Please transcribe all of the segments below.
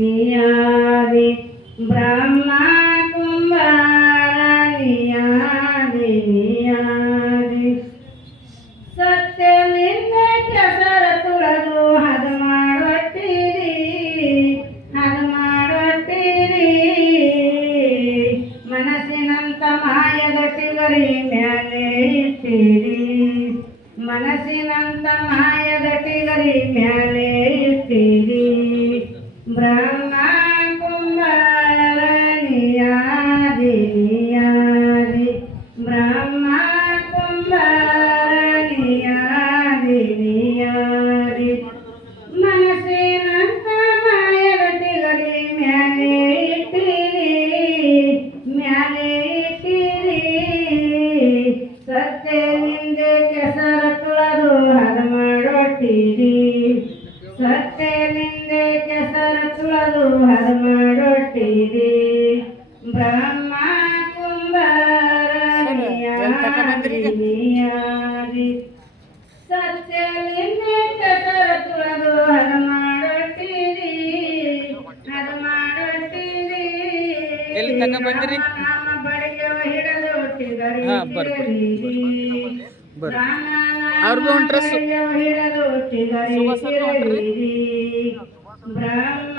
ನಿಯಾದಿ, ಬ್ರಹ್ಮ ಕುಂಬಾರ ನಿಯಾದಿ ನಿಯಾದಿ. ಸತ್ಯ ನಿನ್ನ ಕೆಸರ ತುಳದು ಹದ ಮಾಡೊಟ್ಟಿರಿ ಹದ ಮಾಡೊಟ್ಟಿರಿ ಮನಸ್ಸಿನಂತ ಮಾಯದ ಟಿಗರಿ ಮ್ಯಾಲೆ ಇಟ್ಟಿರಿ. ಮನಸ್ಸಿನಂತ ಮಾಯದ ಟಿಗರಿ ಮ್ಯಾಲೆ ಇಟ್ಟಿರಿ. ಬ್ರಹ್ಮ ಕುಂಬಾರನಿಯಾದಿ ಬ್ರಹ್ಮ ಕುಂಬಾರನಿಯಾದಿ ಮನಸ್ಸಿನಂತ ಮಾಯದ ಟಿಗರಿ ಮ್ಯಾಲೆ ಇಟ್ಟಿರಿ ಮ್ಯಾಲೆ ಇಟ್ಟಿರಿ ಸತ್ಯ ನಿಂದೆ ಕೆಸರ ಹಿಡಿದು ಟಿಗರಿ ಹಾ, ಬರ್ರಿ, ಬರ್ರಿ, ಟಿಗರಿ. ಬರ್ರಿ. ರಾಮ ಅವ್ರ್ದು ಒಂದ್ dress. ಬಡಿಯೋ ಹಿಡಿದು dress. ಟಿಗರಿ. ಬ್ರಹ್ಮ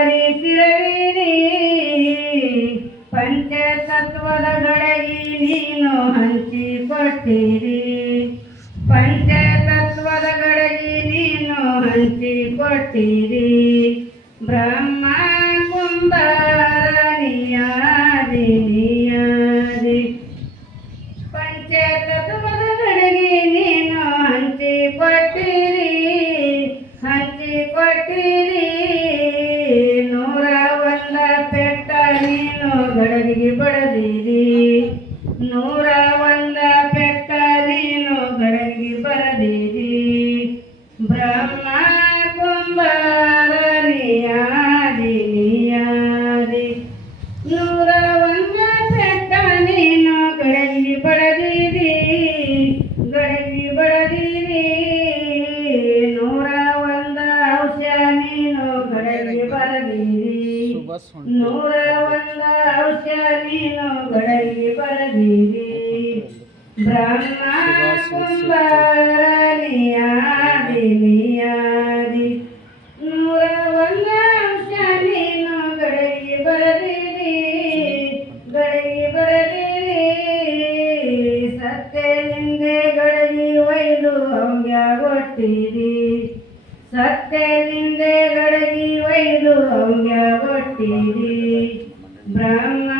ತಿಗರಿ ತಿರವಿರಿ ಪಂಚತತ್ವದ ಗಡಗಿ ನೀನು ಹಂಚಿ ಕೊಟ್ಟಿರಿ. ಪಂಚತತ್ವದ ಗಡಗಿ ನೀನು ಹಂಚಿ ಕೊಟ್ಟಿರಿ. ಬ್ರಹ್ಮ ಕುಂಬಾರನಿಯಾದಿ ನಿಯಾದಿ ಪಂಚತತ್ವದ ಗಡಗಿ ನೀನು ಹಂಚಿ ಗಡಗಿಗೆ ಬಡದಿರಿ ನೂರ ಒಂದ ಪೆಟ್ಟ ನೀನು ಗಡಗಿಗೆ ಬರದಿರಿ. ಬ್ರಹ್ಮ ಕುಂಬಾರಿಯಾದಿ ನೂರ ಒಂದ ಪೆಟ್ಟ ನೀನು ಗಡಗಿ ಬಡದಿರಿ ಗಡಗಿ ಬಡದಿರಿ ನೂರ ಒಂದ ಔಷಧ ನೀನು ಗಡಗಿ ಬರದಿರಿ. ನೂರ ನೀನು ಬಡಗಿ ಬರದಿರಿ. ಬ್ರಹ್ಮ ಕುಂಬಾರನಿಯಾದಿ ನಿಯಾದಿ ನೂರ ಒಂದ ಔಷ ನೀನು ಗಡಗಿ ಬರದಿರಿ. ಗಡಗಿ ಬರದಿರಿ. ಸತ್ಯಲಿಂದೆ ಗಡಗಿ ಒಯ್ದು ಕೊಟ್ಟಿರಿ ಸತ್ಯಲಿಂದೆ ಗಡಗಿ ಒಯ್ದು ಹಂಗ್ಯ ಕೊಟ್ಟಿರಿ ಬ್ರಹ್ಮ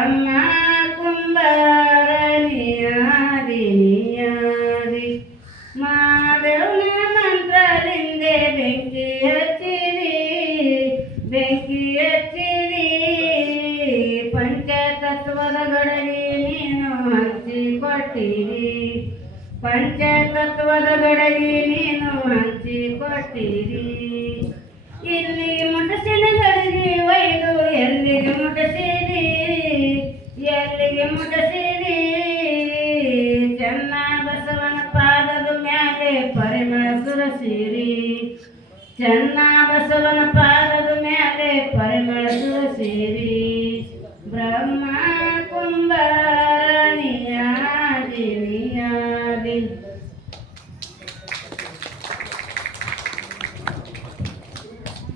ಬ್ರಹ್ಮ ಕುಂಬಾರನಿಯಾದಿ ನಿಯಾದಿ ಮಾದೇವನ ಮಂತ್ರಲಿಂದೆ ಬೆಂಕಿ ಹಚ್ಚಿರಿ ಬೆಂಕಿ ಹಚ್ಚಿರಿ ಪಂಚತತ್ವದ ಗಡಗಿ ನೀನು ಹಚ್ಚಿ ಕೊಟ್ಟಿರಿ. ಪಂಚತತ್ವದ ಗಡಗಿ ನೀನು ಹಂಚಿ ಕೊಟ್ಟಿರಿ. ಇಲ್ಲಿ ಮುಟಸಿನ ಗಡಗಿ ಒಯ್ದು, ಎಲ್ಲಿಗೆ ಮುಟ್ಟಿಸಿರಿ ಸುರಸಿರಿ ಚೆನ್ನ ಬಸವನ ಪಾದದ ಮೇಲೆ ಪರಿಮಳ ಸುರಸಿರಿ